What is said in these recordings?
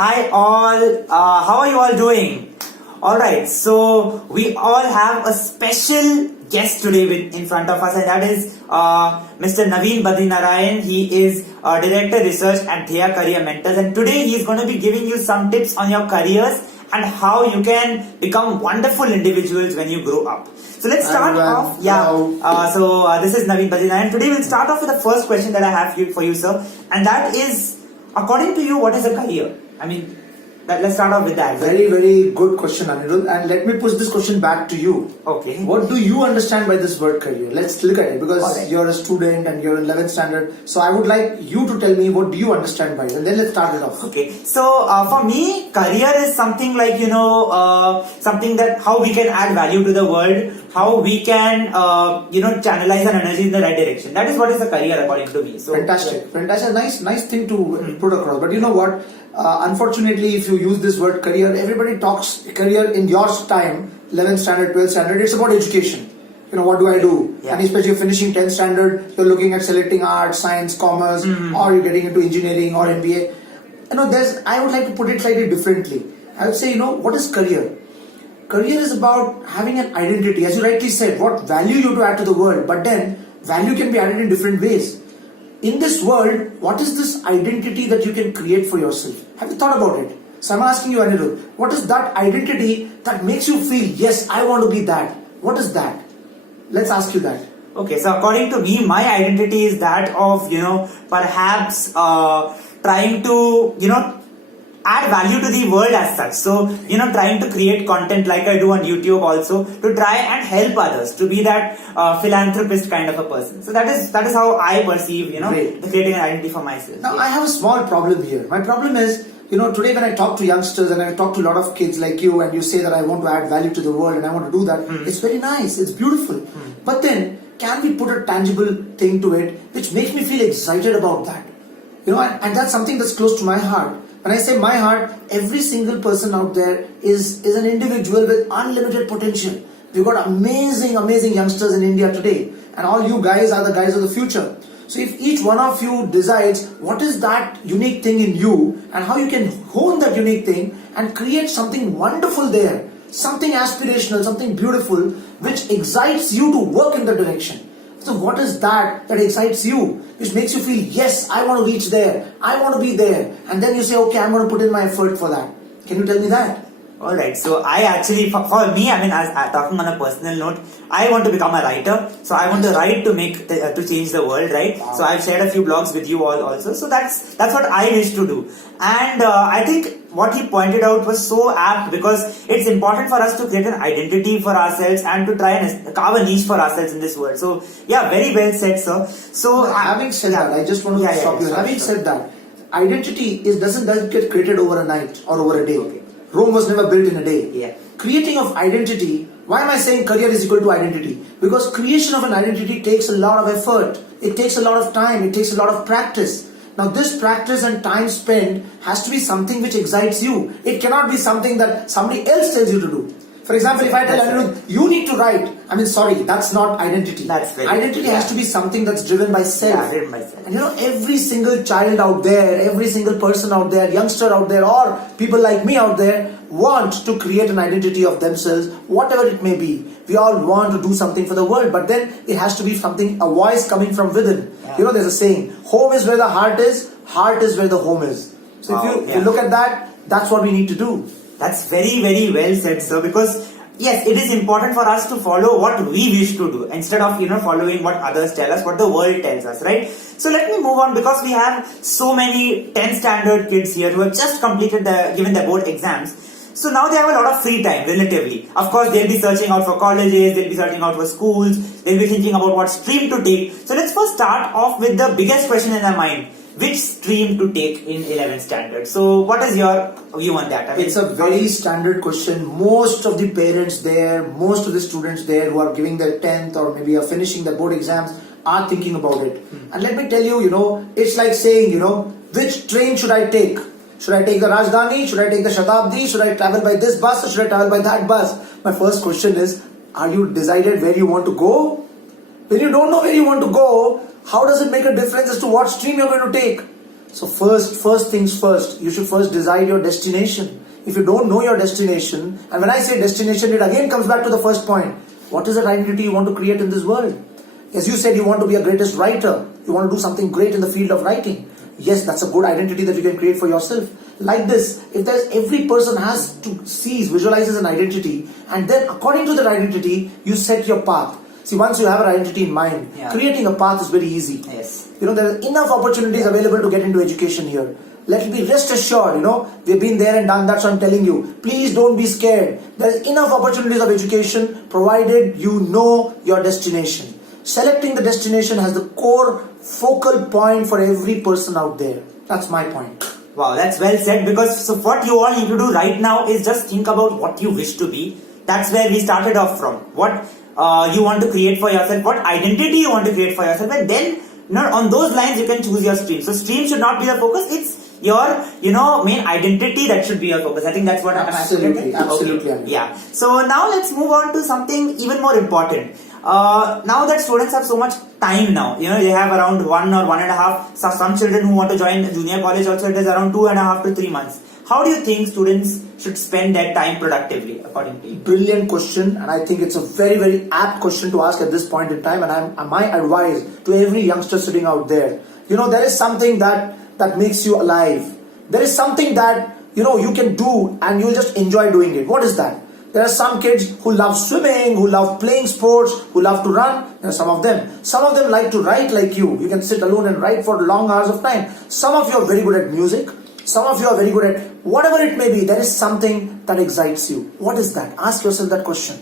Hi all, how are you all doing? Alright, so we all have a special guest today in front of us, and that is Mr. Naveen Badrinarayan. He is Director Research at Dhya Career Mentors, and today he is going to be giving you some tips on your careers and how you can become wonderful individuals when you grow up. So let's start off. This is Naveen Badrinarayan. Today we'll start off with the first question that I have for you, sir, and that is, according to you, what is a career? I mean, let's start off with that. Very, very good question, Anirudh. And let me push this question back to you. Okay. What do you understand by this word career? Let's look at it, because you're a student and you're in 11th standard. So I would like you to tell me, what do you understand by it? And then let's start it off. Okay. So for me, career is something like, something that how we can add value to the world, how we can, channelize our energy in the right direction. That is what is a career according to me. So Fantastic. Fantastic. Nice thing to put across. But you know what? Unfortunately, if you use this word career, everybody talks career in your time, 11th standard, 12th standard. It's about education. What do I do? Yeah. And especially you're finishing 10th standard, you're looking at selecting arts, science, commerce, or you're getting into engineering or MBA. I would like to put it slightly differently. I would say, what is career? Career is about having an identity. As you rightly said, what value you to add to the world, but then value can be added in different ways. In this world, what is this identity that you can create for yourself? Have you thought about it? So I'm asking you, Anirudh, what is that identity that makes you feel, yes, I want to be that? What is that? Let's ask you that. Okay, so according to me, my identity is that of, perhaps trying to, add value to the world as such. So, trying to create content like I do on YouTube also, to try and help others, to be that philanthropist kind of a person. So that is how I perceive, creating an identity for myself. Now, I have a small problem here. My problem is, today when I talk to youngsters and I talk to a lot of kids like you, and you say that I want to add value to the world and I want to do that, it's very nice, it's beautiful. But then, can we put a tangible thing to it which makes me feel excited about that? And that's something that's close to my heart. When I say my heart, every single person out there is an individual with unlimited potential. We've got amazing youngsters in India today. And all you guys are the guys of the future. So if each one of you decides what is that unique thing in you and how you can hone that unique thing and create something wonderful there, something aspirational, something beautiful, which excites you to work in that direction. So what is that excites you, which makes you feel, yes, I want to reach there, I want to be there, and then you say, okay, I'm going to put in my effort for that. Can you tell me that? Alright, so I actually, for me, as talking on a personal note, I want to become a writer. So I want to write to change the world, right? Wow. So I've shared a few blogs with you all also. So that's what I wish to do. And I think what he pointed out was so apt, because it's important for us to create an identity for ourselves and to try and carve a niche for ourselves in this world. So yeah, very well said, sir. So having said that, I just want to stop you. Having said that, identity doesn't get created over a night or over a day. Okay. Rome was never built in a day. Yeah. Creating of identity, why am I saying career is equal to identity? Because creation of an identity takes a lot of effort. It takes a lot of time. It takes a lot of practice. Now this practice and time spent has to be something which excites you. It cannot be something that somebody else tells you to do. For example, if I tell Anirudh, you need to write, that's not identity. Identity has to be something that's driven by self. Yeah, driven by self. And every single child out there, every single person out there, youngster out there, or people like me out there, want to create an identity of themselves, whatever it may be. We all want to do something for the world, but then it has to be something, a voice coming from within. Yeah. There's a saying, home is where the heart is where the home is. So if you look at that, that's what we need to do. That's very, very well said, sir, because yes, it is important for us to follow what we wish to do instead of, following what others tell us, what the world tells us, right? So let me move on, because we have so many 10th standard kids here who have just given their board exams. So now they have a lot of free time, relatively. Of course, they'll be searching out for colleges, they'll be searching out for schools, they'll be thinking about what stream to take. So let's first start off with the biggest question in their mind. Which stream to take in 11th standard? So what is your view on that? It's a very standard question. Most of the parents there, most of the students there who are giving their 10th or maybe are finishing their board exams are thinking about it. And let me tell you, it's like saying, which train should I take? Should I take the Rajdhani? Should I take the Shatabdi? Should I travel by this bus or should I travel by that bus? My first question is, are you decided where you want to go? When you don't know where you want to go, how does it make a difference as to what stream you're going to take? So first things first, you should first decide your destination. If you don't know your destination, and when I say destination, it again comes back to the first point. What is the identity you want to create in this world? As you said, you want to be a greatest writer. You want to do something great in the field of writing. Yes, that's a good identity that you can create for yourself. Like this, if there's every person has to visualizes an identity, and then according to that identity, you set your path. See, once you have an identity in mind, creating a path is very easy. Yes. There are enough opportunities available to get into education here. Let it be rest assured, we've been there and done that, so I'm telling you, please don't be scared. There's enough opportunities of education provided you know your destination. Selecting the destination has the core focal point for every person out there. That's my point. Wow, that's well said, because so what you all need to do right now is just think about what you wish to be. That's where we started off from. What you want to create for yourself, what identity you want to create for yourself, and then on those lines you can choose your stream. So stream should not be the focus, it's your main identity that should be your focus. I think that's what absolutely. Okay. Yeah. So now let's move on to something even more important. Now that students have so much time now, they have around 1 or 1.5. So some children who want to join junior college also, it is around 2.5 to 3 months. How do you think students should spend their time productively, according to you? Brilliant question, and I think it's a very, very apt question to ask at this point in time. And my advice to every youngster sitting out there, there is something that makes you alive. There is something that you can do and you'll just enjoy doing it. What is that? There are some kids who love swimming, who love playing sports, who love to run. There are some of them. Some of them like to write like you. You can sit alone and write for long hours of time. Some of you are very good at music. Some of you are very good at whatever it may be. There is something that excites you. What is that? Ask yourself that question.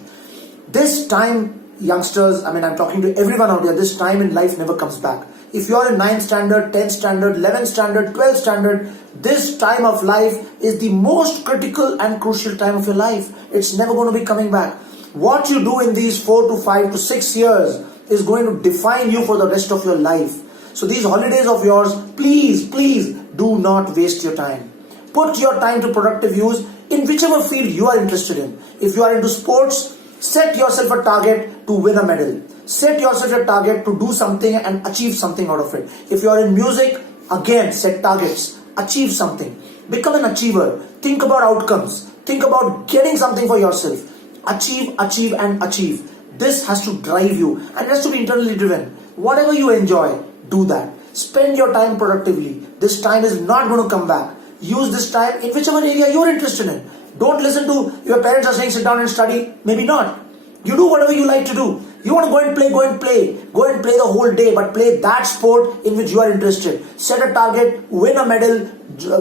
This time, youngsters, I'm talking to everyone out there, this time in life never comes back. If you are in 9th standard, 10th standard, 11th standard, 12th standard, this time of life is the most critical and crucial time of your life. It's never going to be coming back. What you do in these 4 to 5 to 6 years is going to define you for the rest of your life. So these holidays of yours, please do not waste your time. Put your time to productive use in whichever field you are interested in. If you are into sports, set yourself a target to win a medal. Set yourself a target to do something and achieve something out of it. If you are in music, again, set targets. Achieve something. Become an achiever. Think about outcomes. Think about getting something for yourself. Achieve, and achieve. This has to drive you and it has to be internally driven. Whatever you enjoy, do that. Spend your time productively. This time is not going to come back. Use this time in whichever area you're interested in. Don't listen to your parents are saying sit down and study. Maybe not. You do whatever you like to do. You want to go and play, go and play. Go and play the whole day, but play that sport in which you are interested. Set a target, win a medal,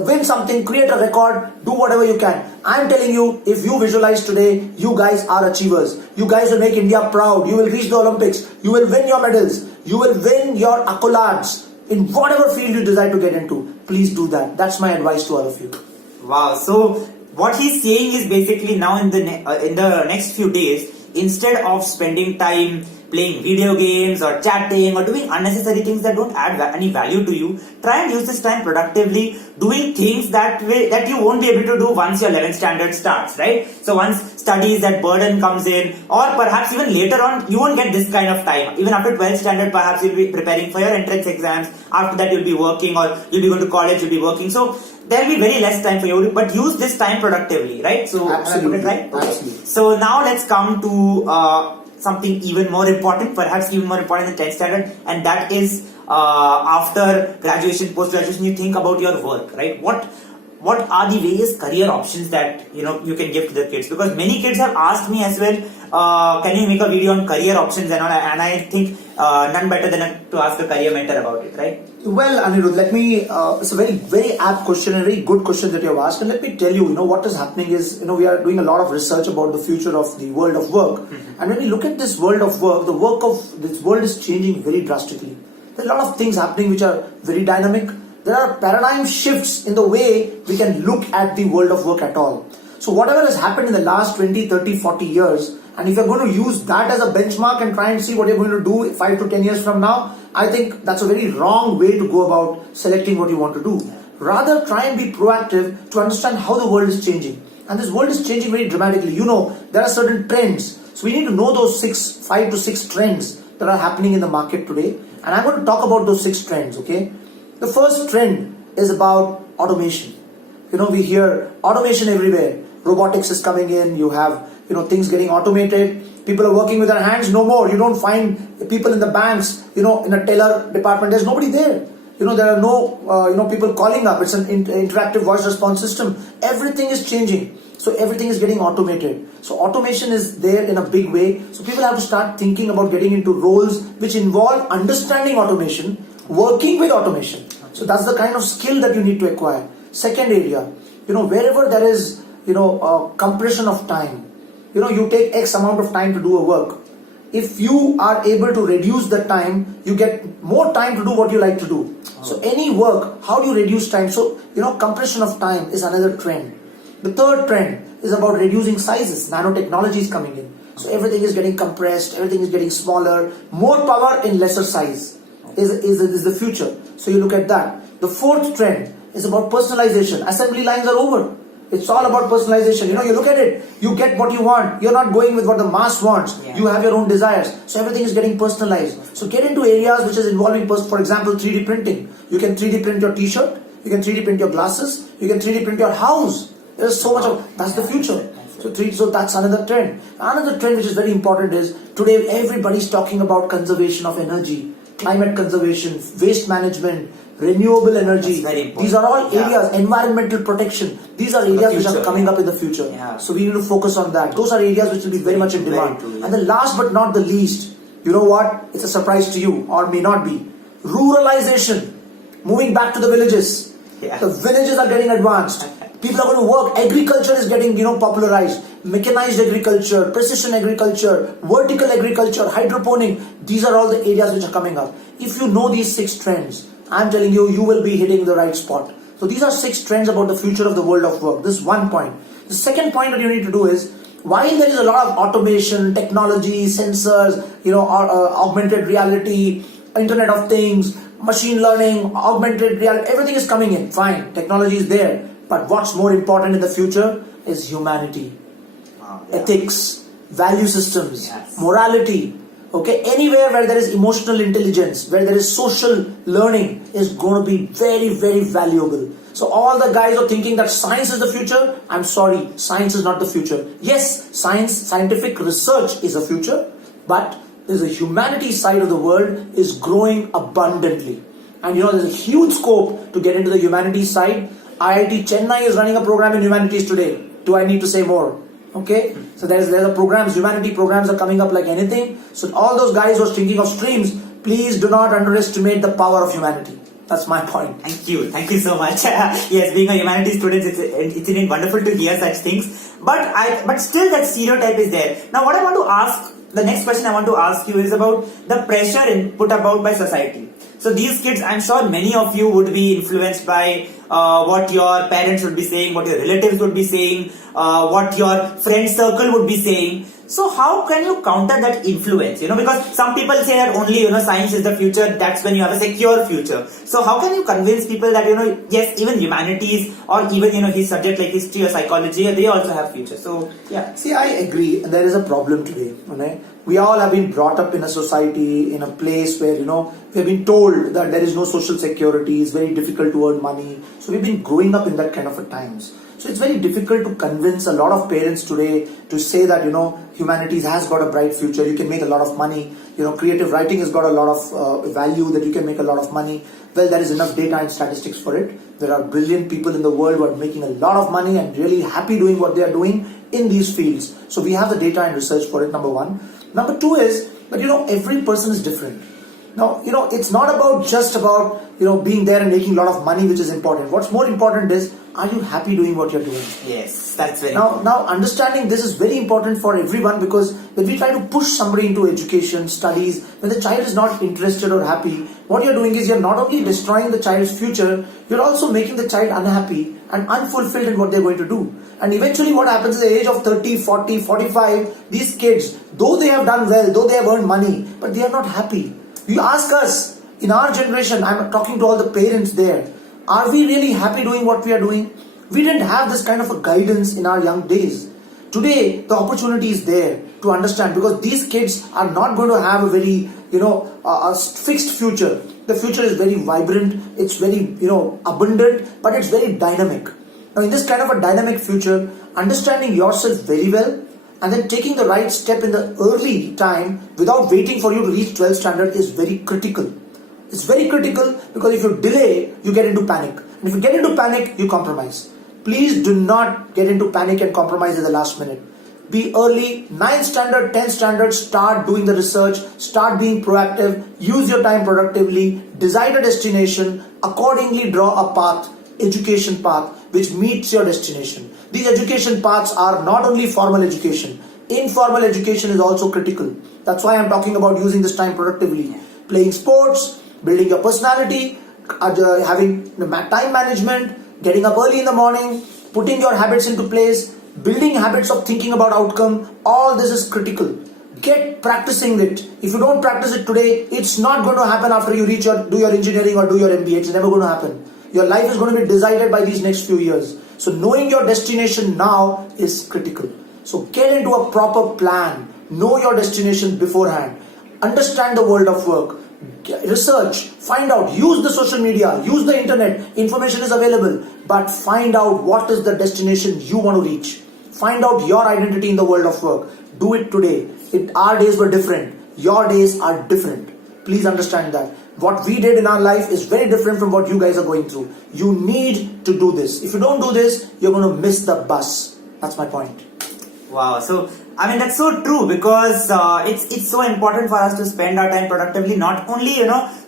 win something, create a record, do whatever you can. I'm telling you, if you visualize today, you guys are achievers. You guys will make India proud. You will reach the Olympics. You will win your medals. You will win your accolades in whatever field you decide to get into. Please do that. That's my advice to all of you. Wow. So what he's saying is basically now in the next few days, instead of spending time playing video games or chatting or doing unnecessary things that don't add any value to you, try and use this time productively, doing things that you won't be able to do once your 11th standard starts, right? So once studies, that burden comes in, or perhaps even later on, you won't get this kind of time. Even after 12th standard, perhaps you'll be preparing for your entrance exams. After that, you'll be working, or you'll be going to college, you'll be working. So there'll be very less time for you, but use this time productively, right? So absolutely, right? Okay. Absolutely. So now let's come to something even more important, perhaps even more important than 10th standard, and that is after graduation, post-graduation, you think about your work, right? What are the various career options that you can give to the kids? Because many kids have asked me as well, can you make a video on career options and all? And I think none better than to ask a career mentor about it, right? Well, Anirudh, let me, it's a very, very apt question and very good question that you have asked. And let me tell you, what is happening is, we are doing a lot of research about the future of the world of work. Mm-hmm. And when we look at this world of work, the work of this world is changing very drastically. There are a lot of things happening which are very dynamic. There are paradigm shifts in the way we can look at the world of work at all. So whatever has happened in the last 20, 30, 40 years, and if you're going to use that as a benchmark and try and see what you're going to do 5 to 10 years from now, I think that's a very wrong way to go about selecting what you want to do. Rather, try and be proactive to understand how the world is changing. And this world is changing very dramatically. There are certain trends. So we need to know those 5 to 6 trends that are happening in the market today. And I'm going to talk about those 6 trends, okay? The first trend is about automation. We hear automation everywhere. Robotics is coming in. You have, things getting automated. People are working with their hands no more. You don't find people in the banks, in a teller department. There's nobody there. There are no, people calling up. It's an interactive voice response system. Everything is changing. So everything is getting automated. So automation is there in a big way. So people have to start thinking about getting into roles which involve understanding automation, working with automation. So that's the kind of skill that you need to acquire. Second area, wherever there is, a compression of time, you take X amount of time to do a work. If you are able to reduce the time, you get more time to do what you like to do. So any work, how do you reduce time? So, compression of time is another trend. The third trend is about reducing sizes. Nanotechnology is coming in. So everything is getting compressed, everything is getting smaller. More power in lesser size is the future. So you look at that. The fourth trend is about personalization. Assembly lines are over. It's all about personalization. You look at it, you get what you want. You're not going with what the mass wants. Yeah. You have your own desires. So everything is getting personalized. So get into areas which is involving, for example, 3D printing. You can 3D print your t-shirt. You can 3D print your glasses. You can 3D print your house. There's so much of, that's the future. So that's another trend. Another trend which is very important is today everybody's talking about conservation of energy, climate conservation, waste management, renewable energy. These are all areas, environmental protection. These are areas which are coming up in the future. So we need to focus on that. Those are areas which will be very much in demand. And the last but not the least, you know what? It's a surprise to you or may not be. Ruralization. Moving back to the villages. The villages are getting advanced. People are going to work. Agriculture is getting, popularized. Mechanized agriculture, precision agriculture, vertical agriculture, hydroponic. These are all the areas which are coming up. If you know these 6 trends, I'm telling you, you will be hitting the right spot. So these are 6 trends about the future of the world of work. This is one point. The second point that you need to do is, while there is a lot of automation, technology, sensors, augmented reality, Internet of Things, machine learning, augmented reality, everything is coming in. Fine, technology is there. But what's more important in the future is humanity, ethics, value systems, morality. Okay, anywhere where there is emotional intelligence, where there is social learning is going to be very, very valuable. So all the guys are thinking that science is the future. I'm sorry, science is not the future. Yes, scientific research is the future, but there's a humanity side of the world is growing abundantly. And there's a huge scope to get into the humanities side. IIT Chennai is running a program in humanities today. Do I need to say more? Okay, so there's a programs, humanity programs are coming up like anything. So all those guys who are thinking of streams, please do not underestimate the power of humanity. That's my point. Thank you so much. Yes, being a humanities student, it's indeed wonderful to hear such things. But still that stereotype is there. Now what I want to ask, the next question I want to ask you is about the pressure put about by society. So these kids, I'm sure many of you would be influenced by what your parents would be saying, what your relatives would be saying, what your friend circle would be saying. So how can you counter that influence? Because some people say that only, science is the future. That's when you have a secure future. So how can you convince people that, yes, even humanities or even, his subject like history or psychology, they also have future. So, yeah. See, I agree. There is a problem today. Okay? We all have been brought up in a society, in a place where, we have been told that there is no social security. It's very difficult to earn money. So we've been growing up in that kind of a times. So it's very difficult to convince a lot of parents today to say that, humanities has got a bright future. You can make a lot of money. Creative writing has got a lot of value, that you can make a lot of money. Well, there is enough data and statistics for it. There are brilliant people in the world who are making a lot of money and really happy doing what they are doing in these fields. So we have the data and research for it, number one. Number two is that, every person is different. Now, it's not just about, being there and making a lot of money, which is important. What's more important is, are you happy doing what you're doing? Yes, that's very important. Now, understanding this is very important for everyone, because when we try to push somebody into education, studies, when the child is not interested or happy, what you're doing is you're not only destroying the child's future, you're also making the child unhappy and unfulfilled in what they're going to do. And eventually what happens at the age of 30, 40, 45, these kids, though they have done well, though they have earned money, but they are not happy. You ask us, in our generation, I'm talking to all the parents there, are we really happy doing what we are doing? We didn't have this kind of a guidance in our young days. Today, the opportunity is there to understand, because these kids are not going to have a very, a fixed future. The future is very vibrant, it's very, abundant, but it's very dynamic. Now, in this kind of a dynamic future, understanding yourself very well and then taking the right step in the early time without waiting for you to reach 12th standard is very critical. It's very critical because if you delay, you get into panic. And if you get into panic, you compromise. Please do not get into panic and compromise at the last minute. Be early, 9th standard, 10th standard, start doing the research, start being proactive, use your time productively, decide a destination, accordingly draw a path, education path, which meets your destination. These education paths are not only formal education, informal education is also critical. That's why I'm talking about using this time productively. Playing sports, building your personality, having time management, getting up early in the morning, putting your habits into place, building habits of thinking about outcome, all this is critical. Get practicing it. If you don't practice it today, it's not going to happen after you do your engineering or do your MBA. It's never going to happen. Your life is going to be decided by these next few years. So knowing your destination now is critical. So get into a proper plan. Know your destination beforehand. Understand the world of work. Research, find out, use the social media, use the internet, information is available, but find out what is the destination you want to reach. Find out your identity in the world of work. Do it today. Our days were different. Your days are different. Please understand that. What we did in our life is very different from what you guys are going through. You need to do this. If you don't do this, you're going to miss the bus. That's my point. Wow. So, I mean, that's so true because it's so important for us to spend our time productively, not only,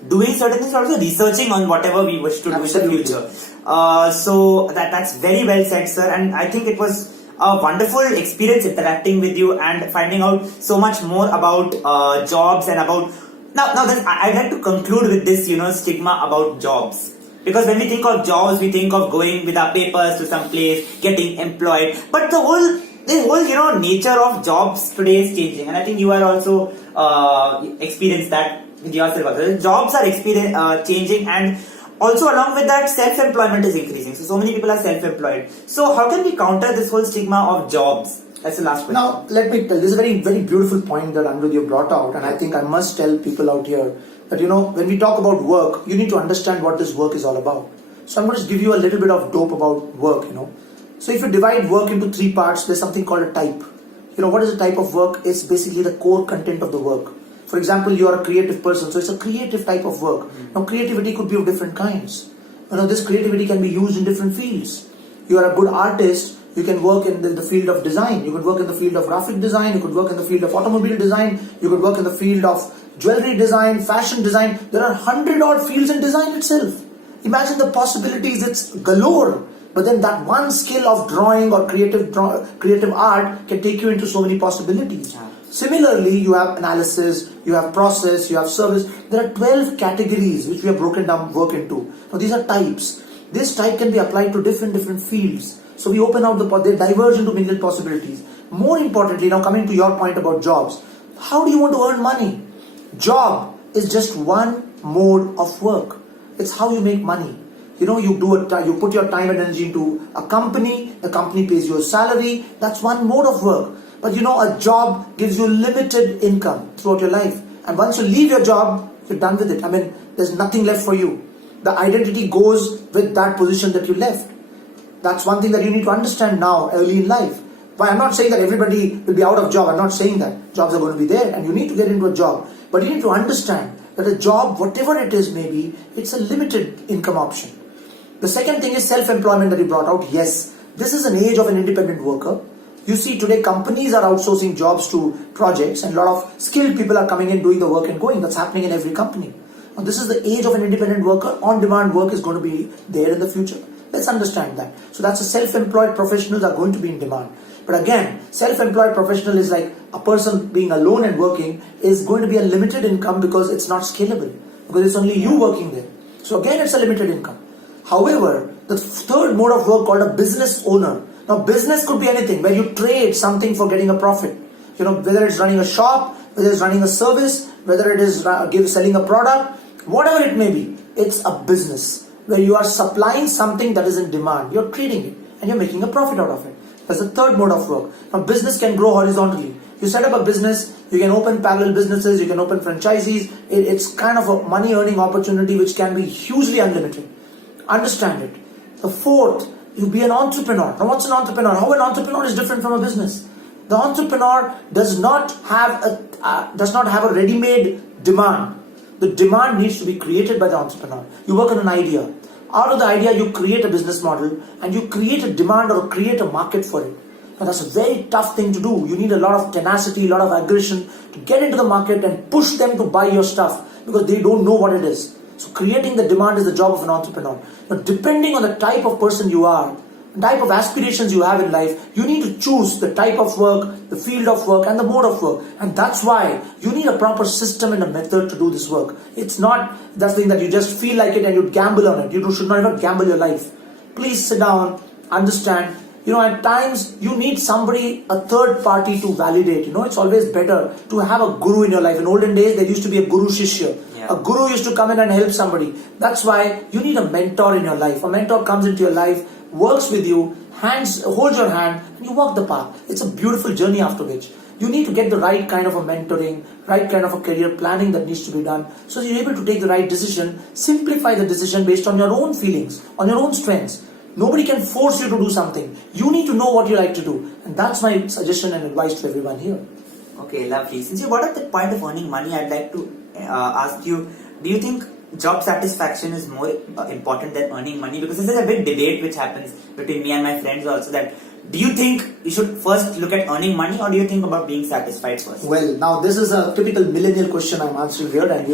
doing certain things, also researching on whatever we wish to do in the future. So that's very well said, sir. And I think it was a wonderful experience interacting with you and finding out so much more about jobs and about... Now then, I'd like to conclude with this, stigma about jobs. Because when we think of jobs, we think of going with our papers to some place, getting employed. But the whole nature of jobs today is changing, and I think you are also experienced that with yourself also. Jobs are changing, and also along with that, self-employment is increasing. So many people are self-employed. So how can we counter this whole stigma of jobs? That's the last question. Now, let me tell, this is a very, very beautiful point that Anirudh you brought out, and I think I must tell people out here that, when we talk about work, you need to understand what this work is all about. So I'm going to just give you a little bit of dope about work, So if you divide work into 3 parts, there's something called a type. What is a type of work? It's basically the core content of the work. For example, you are a creative person, so it's a creative type of work. Now, creativity could be of different kinds. This creativity can be used in different fields. You are a good artist, you can work in the field of design, you could work in the field of graphic design, you could work in the field of automobile design, you could work in the field of jewelry design, fashion design. There are 100-odd fields in design itself. Imagine the possibilities, it's galore. But then that one skill of drawing or creative art can take you into so many possibilities. Similarly, you have analysis, you have process, you have service. There are 12 categories which we have broken down work into. Now these are types. This type can be applied to different fields. So we open out they diverge into million possibilities. More importantly, now coming to your point about jobs. How do you want to earn money? Job is just one mode of work. It's how you make money. You put your time and energy into a company, the company pays you a salary, that's one mode of work. But a job gives you limited income throughout your life. And once you leave your job, you're done with it. There's nothing left for you. The identity goes with that position that you left. That's one thing that you need to understand now, early in life. But I'm not saying that everybody will be out of job. I'm not saying that. Jobs are going to be there and you need to get into a job. But you need to understand that a job, whatever it is maybe, it's a limited income option. The second thing is self-employment that you brought out. Yes, this is an age of an independent worker. You see today companies are outsourcing jobs to projects and a lot of skilled people are coming in doing the work and going. That's happening in every company. Now this is the age of an independent worker. On-demand work is going to be there in the future. Let's understand that. So that's a self-employed professionals are going to be in demand. But again, self-employed professional is like a person being alone and working is going to be a limited income because it's not scalable. Because it's only you working there. So again, it's a limited income. However, the third mode of work called a business owner. Now, business could be anything where you trade something for getting a profit. Whether it's running a shop, whether it's running a service, whether it is selling a product, whatever it may be, it's a business where you are supplying something that is in demand. You're trading it and you're making a profit out of it. That's the third mode of work. Now, business can grow horizontally. You set up a business, You can open parallel businesses, you can open franchisees. It's kind of a money earning opportunity which can be hugely unlimited. Understand it. The fourth, you be an entrepreneur. Now what's an entrepreneur? How an entrepreneur is different from a business? The entrepreneur does not have a ready-made demand. The demand needs to be created by the entrepreneur. You work on an idea. Out of the idea, you create a business model and you create a demand or create a market for it. Now that's a very tough thing to do. You need a lot of tenacity, a lot of aggression to get into the market and push them to buy your stuff because they don't know what it is. So creating the demand is the job of an entrepreneur. But depending on the type of person you are, the type of aspirations you have in life, you need to choose the type of work, the field of work and the mode of work. And that's why you need a proper system and a method to do this work. It's not that thing that you just feel like it and you gamble on it. You should not even gamble your life. Please sit down, understand. At times you need somebody, a third party to validate. It's always better to have a guru in your life. In olden days, there used to be a guru shishya. Yeah. A guru used to come in and help somebody. That's why you need a mentor in your life. A mentor comes into your life, works with you, holds your hand, and you walk the path. It's a beautiful journey after which. You need to get the right kind of a mentoring, right kind of a career planning that needs to be done. So you're able to take the right decision, simplify the decision based on your own feelings, on your own strengths. Nobody can force you to do something. You need to know what you like to do. And that's my suggestion and advice to everyone here. Okay, lovely. Since you brought up the point of earning money, I'd like to ask you, do you think job satisfaction is more important than earning money? Because this is a big debate which happens between me and my friends also, that do you think you should first look at earning money or do you think about being satisfied first? Well, now this is a typical millennial question I'm answering here, and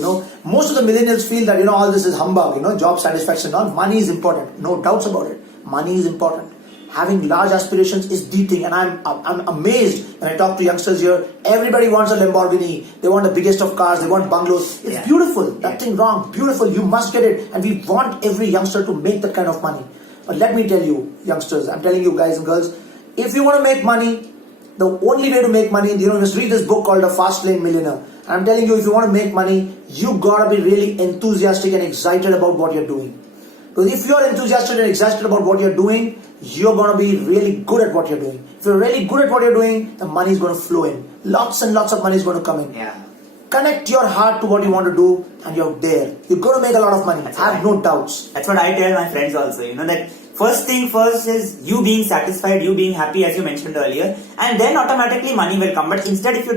most of the millennials feel that all this is humbug, job satisfaction, money is important. No doubts about it. Money is important. Having large aspirations is the thing, and I'm amazed when I talk to youngsters here. Everybody wants a Lamborghini. They want the biggest of cars. They want bungalows. It's beautiful. Nothing wrong. Beautiful. You must get it, and we want every youngster to make that kind of money. But let me tell you, youngsters, I'm telling you guys and girls, if you want to make money, the only way to make money, just read this book called The Fast Lane Millionaire. And I'm telling you, if you want to make money, you gotta be really enthusiastic and excited about what you're doing. Because if you're enthusiastic and excited about what you're doing, you're going to be really good at what you're doing. If you're really good at what you're doing, the money is going to flow in. Lots and lots of money is going to come in. Yeah. Connect your heart to what you want to do and you're there. You're going to make a lot of money. Have no doubts. That's what I tell my friends also. That first thing first is you being satisfied, you being happy, as you mentioned earlier, and then automatically money will come. But instead, if you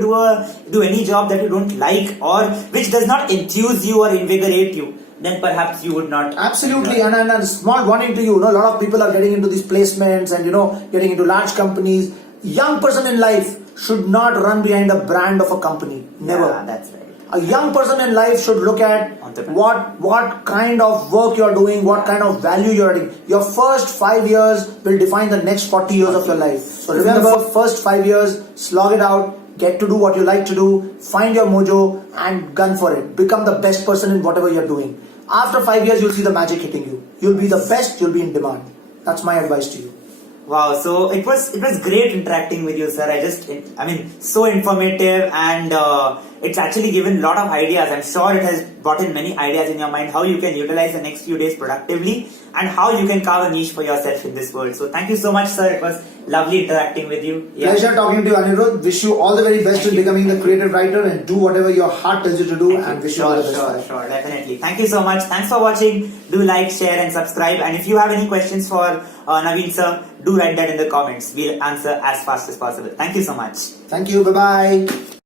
do any job that you don't like or which does not enthuse you or invigorate you, then perhaps you would not. Absolutely. And a small warning to you, a lot of people are getting into these placements and getting into large companies. Young person in life should not run behind a brand of a company. Never. Yeah, that's right. A young person in life should look at what kind of work you're doing, what kind of value you're adding. Your first 5 years will define the next 40 years of your life. So remember, first 5 years, slog it out, get to do what you like to do, find your mojo and gun for it. Become the best person in whatever you're doing. After 5 years, you'll see the magic hitting you. You'll be the best, you'll be in demand. That's my advice to you. Wow, so it was great interacting with you, sir. So informative, and it's actually given a lot of ideas. I'm sure it has brought in many ideas in your mind how you can utilize the next few days productively and how you can carve a niche for yourself in this world. So thank you so much, sir. It was lovely interacting with you. Pleasure talking to you, Anirudh. Wish you all the very best in becoming the creative writer and do whatever your heart tells you to do, and wish you all the best. Sure, definitely. Thank you so much. Thanks for watching. Do like, share and subscribe. And if you have any questions for Naveen sir, do write that in the comments. We'll answer as fast as possible. Thank you so much. Thank you. Bye-bye.